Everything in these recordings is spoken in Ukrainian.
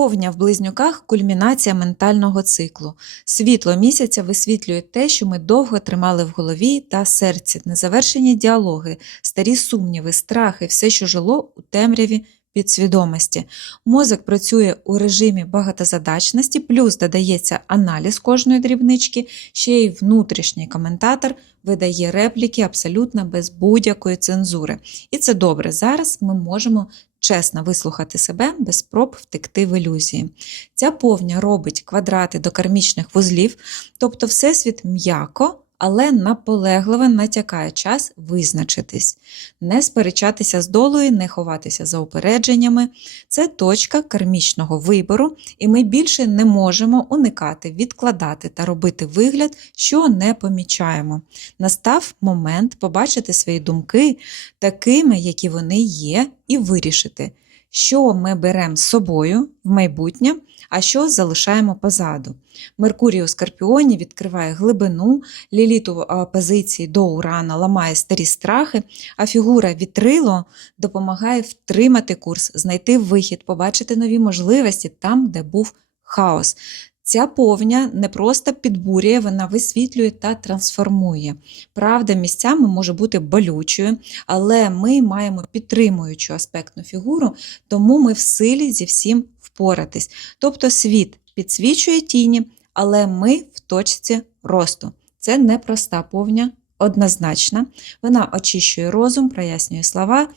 Повня в близнюках кульмінація ментального циклу. Світло місяця висвітлює те, що ми довго тримали в голові та серці, незавершені діалоги, старі сумніви, страхи, все, що жило у темряві підсвідомості. Мозок працює у режимі багатозадачності, плюс додається аналіз кожної дрібнички, ще й внутрішній коментатор видає репліки абсолютно без будь-якої цензури. І це добре. Зараз ми можемо чесно вислухати себе без спроб втекти в ілюзії. Ця повня робить квадрати до кармічних вузлів, тобто Всесвіт м'яко, але наполегливо натякає час визначитись, не сперечатися з долою, не ховатися за упередженнями. Це точка кармічного вибору, і ми більше не можемо уникати, відкладати та робити вигляд, що не помічаємо. Настав момент побачити свої думки такими, які вони є, і вирішити, що ми беремо з собою в майбутнє, а що залишаємо позаду. Меркурій у Скорпіоні відкриває глибину, ліліт у опозиції до Урана ламає старі страхи, а фігура вітрило допомагає втримати курс, знайти вихід, побачити нові можливості там, де був хаос. Ця повня не просто підбурює, вона висвітлює та трансформує. Правда, місцями може бути болючою, але ми маємо підтримуючу аспектну фігуру, тому ми в силі зі всім впоратись. Тобто світ підсвічує тіні, але ми в точці росту. Це непроста повня, однозначна. Вона очищує розум, прояснює слова,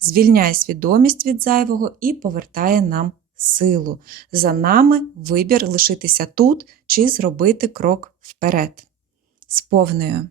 звільняє свідомість від зайвого і повертає нам силу. За нами вибір лишитися тут чи зробити крок вперед. З повною.